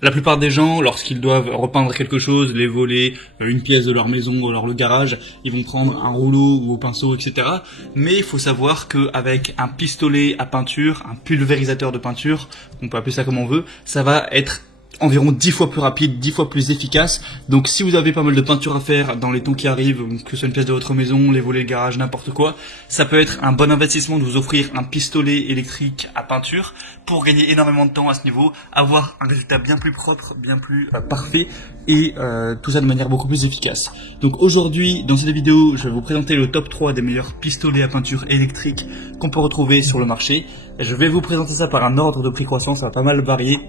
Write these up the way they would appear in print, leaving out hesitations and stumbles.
La plupart des gens, lorsqu'ils doivent repeindre quelque chose, les volets, une pièce de leur maison ou alors le garage, ils vont prendre un rouleau ou au pinceau, etc. Mais il faut savoir qu'avec un pistolet à peinture, un pulvérisateur de peinture, on peut appeler ça comme on veut, ça va être environ 10 fois plus rapide, 10 fois plus efficace. Donc si vous avez pas mal de peinture à faire dans les temps qui arrivent, que ce soit une pièce de votre maison, les volets, le garage, n'importe quoi, ça peut être un bon investissement de vous offrir un pistolet électrique à peinture pour gagner énormément de temps à ce niveau, avoir un résultat bien plus propre, bien plus parfait et tout ça de manière beaucoup plus efficace. Donc aujourd'hui, dans cette vidéo, je vais vous présenter le top 3 des meilleurs pistolets à peinture électrique qu'on peut retrouver sur le marché. Je vais vous présenter ça par un ordre de prix croissant, ça va pas mal varier.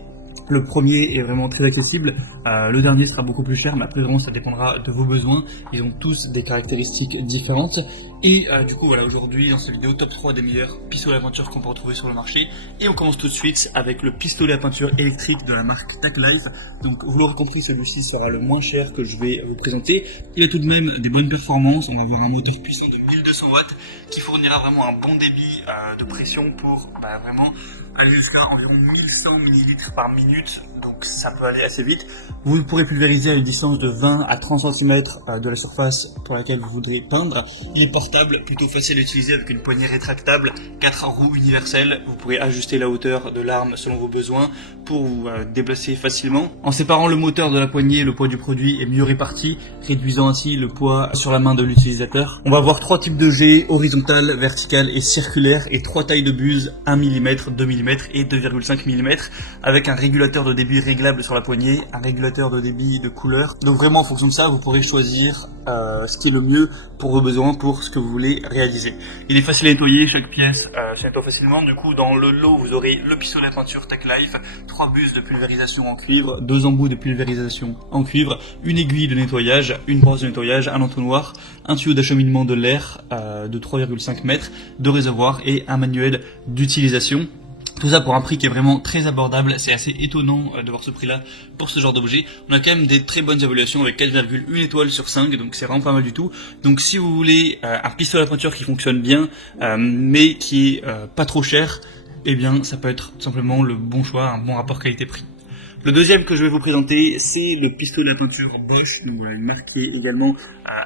Le premier est vraiment très accessible, le dernier sera beaucoup plus cher, mais après vraiment ça dépendra de vos besoins, ils ont tous des caractéristiques différentes. Et du coup voilà, aujourd'hui dans cette vidéo, top 3 des meilleurs pistolets à peinture qu'on peut retrouver sur le marché. Et on commence tout de suite avec le pistolet à peinture électrique de la marque TechLife. Donc vous l'aurez compris, celui-ci sera le moins cher que je vais vous présenter. Il a tout de même des bonnes performances, on va avoir un moteur puissant de 1200 watts qui fournira vraiment un bon débit de pression pour vraiment aller jusqu'à environ 1100 ml par minute, donc ça peut aller assez vite. Vous pourrez pulvériser à une distance de 20 à 30 cm de la surface pour laquelle vous voudrez peindre. Il est portable, plutôt facile à utiliser avec une poignée rétractable, 4 roues universelles. Vous pourrez ajuster la hauteur de l'arme selon vos besoins pour vous déplacer facilement. En séparant le moteur de la poignée, le poids du produit est mieux réparti, réduisant ainsi le poids sur la main de l'utilisateur. On va avoir 3 types de jets, horizontal, vertical et circulaire, et 3 tailles de buse, 1 mm, 2 mm et 2,5 mm, avec un régulateur de débit réglable sur la poignée, un régulateur de débit de couleur. Donc vraiment en fonction de ça, vous pourrez choisir ce qui est le mieux pour vos besoins, pour ce que vous voulez réaliser. Il est facile à nettoyer, chaque pièce se nettoie facilement. Du coup dans le lot vous aurez le pistolet à peinture TechLife, 3 buses de pulvérisation en cuivre, 2 embouts de pulvérisation en cuivre, une aiguille de nettoyage, une brosse de nettoyage, un entonnoir, un tuyau d'acheminement de l'air de 3,5 mètres, 2 réservoirs et un manuel d'utilisation. Tout ça pour un prix qui est vraiment très abordable. C'est assez étonnant de voir ce prix-là pour ce genre d'objet. On a quand même des très bonnes évaluations avec 4,1 étoiles sur 5, donc c'est vraiment pas mal du tout. Donc si vous voulez un pistolet à peinture qui fonctionne bien, mais qui est pas trop cher, eh bien ça peut être tout simplement le bon choix, un bon rapport qualité-prix. Le deuxième que je vais vous présenter, c'est le pistolet à peinture Bosch, donc voilà, une marque qui est également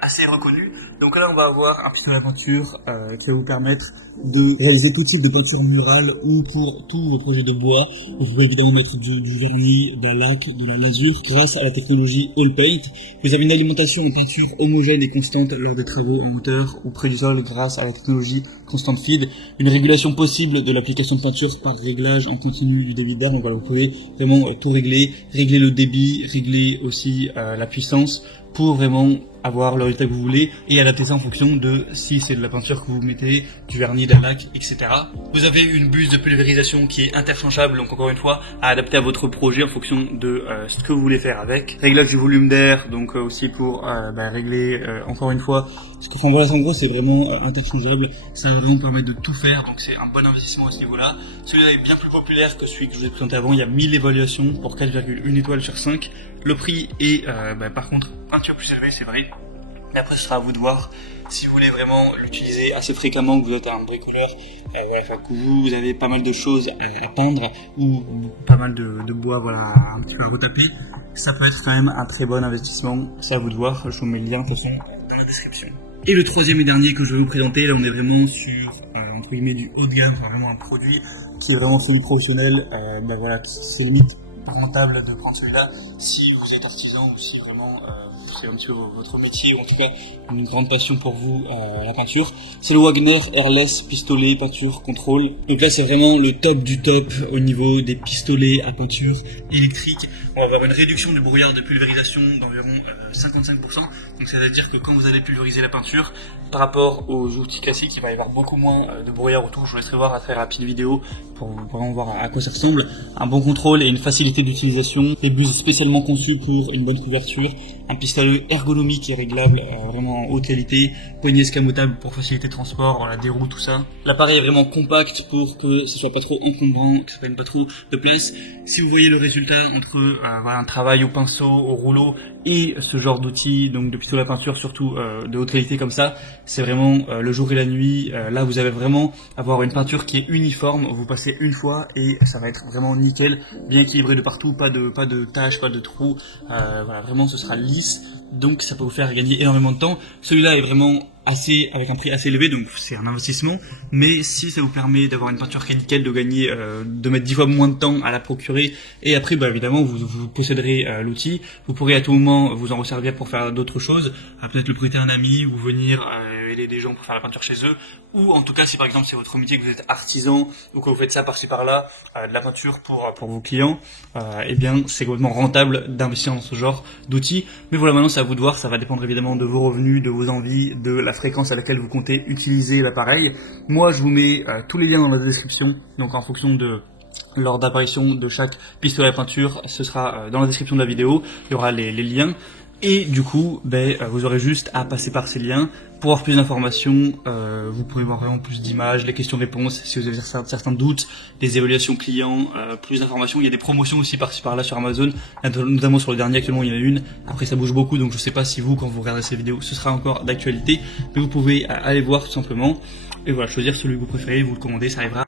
assez reconnue. Donc là on va avoir un pistolet à peinture qui va vous permettre de réaliser tout type de peinture murale ou pour tous vos projets de bois. Vous pouvez évidemment mettre du vernis, de la laque, de la lasure grâce à la technologie All Paint. Vous avez une alimentation en peinture homogène et constante lors des travaux en hauteur ou près du sol grâce à la technologie Constant Feed. Une régulation possible de l'application de peinture par réglage en continu du débit d'air. Donc voilà, vous pouvez vraiment tout régler le débit, régler aussi la puissance pour vraiment avoir le résultat que vous voulez et adapter ça en fonction de si c'est de la peinture que vous mettez, du vernis, de la laque, etc. Vous avez une buse de pulvérisation qui est interchangeable, donc encore une fois à adapter à votre projet en fonction de ce que vous voulez faire avec. Réglage du volume d'air, donc aussi pour régler encore une fois. Enfin voilà, en gros c'est vraiment interchangeable, ça va vraiment permettre de tout faire, donc c'est un bon investissement à ce niveau-là. Celui-là est bien plus populaire que celui que je vous ai présenté avant, il y a 1000 évaluations pour 4,1 étoiles sur 5. Le prix est par contre un petit peu plus élevé, c'est vrai. Mais après, ce sera à vous de voir si vous voulez vraiment l'utiliser assez fréquemment, que vous êtes un bricoleur, que vous avez pas mal de choses à peindre ou pas mal de bois, un petit peu à retaper. Ça peut être quand même un très bon investissement. C'est à vous de voir. Je vous mets le lien de toute façon dans la description. Et le troisième et dernier que je vais vous présenter, là on est vraiment sur entre guillemets du haut de gamme, vraiment un produit qui est vraiment semi-professionnel. C'est limite rentable de prendre celui-là si vous êtes artisan ou si vraiment c'est un petit peu votre métier, ou en tout cas une grande passion pour vous, la peinture. C'est le Wagner Airless pistolet peinture contrôle. Donc là c'est vraiment le top du top au niveau des pistolets à peinture électrique. On va avoir une réduction du brouillard de pulvérisation d'environ 55%. Donc ça veut dire que quand vous allez pulvériser la peinture, par rapport aux outils classiques, il va y avoir beaucoup moins de brouillard autour. Je vous laisserai voir à très rapide vidéo pour vraiment voir à quoi ça ressemble. Un bon contrôle et une facilité d'utilisation. Des buses spécialement conçues pour une bonne couverture. Un pistolet ergonomique et réglable, vraiment en haute qualité. Poignée escamotable pour faciliter le transport, la déroue, tout ça. L'appareil est vraiment compact pour que ce soit pas trop encombrant, que ça prenne pas trop de place. Si vous voyez le résultat entre un travail au pinceau, au rouleau et ce genre d'outils, donc de pistolet à peinture, surtout de haute qualité comme ça, c'est vraiment le jour et la nuit. Là, vous allez vraiment avoir une peinture qui est uniforme. Vous passez une fois et ça va être vraiment nickel, bien équilibré de partout, pas de taches, pas de trous. Voilà, vraiment, ce sera lisse. Donc, ça peut vous faire gagner énormément de temps. Celui-là est vraiment avec un prix assez élevé, donc c'est un investissement. Mais si ça vous permet d'avoir une peinture qui est nickel, de gagner, de mettre 10 fois moins de temps à la procurer, et après, bah, évidemment, vous posséderez l'outil. Vous pourrez à tout moment vous en resservir pour faire d'autres choses, peut-être le prêter à un ami ou venir aider des gens pour faire la peinture chez eux, ou en tout cas si par exemple c'est votre métier, que vous êtes artisan ou que vous faites ça par-ci par-là, de la peinture pour vos clients, eh bien c'est complètement rentable d'investir dans ce genre d'outils. Mais voilà, maintenant c'est à vous de voir, ça va dépendre évidemment de vos revenus, de vos envies, de la fréquence à laquelle vous comptez utiliser l'appareil. Moi je vous mets tous les liens dans la description, donc en fonction de lors d'apparition de chaque pistolet à peinture, ce sera dans la description de la vidéo, il y aura les liens. Et du coup, vous aurez juste à passer par ces liens pour avoir plus d'informations. Vous pourrez voir vraiment plus d'images, les questions-réponses, si vous avez certains doutes, des évaluations clients, plus d'informations. Il y a des promotions aussi par-ci par-là sur Amazon, notamment sur le dernier actuellement il y en a une. Après ça bouge beaucoup, donc je sais pas si vous, quand vous regarderez ces vidéos, ce sera encore d'actualité, mais vous pouvez aller voir tout simplement. Et voilà, choisir celui que vous préférez, vous le commandez, ça arrivera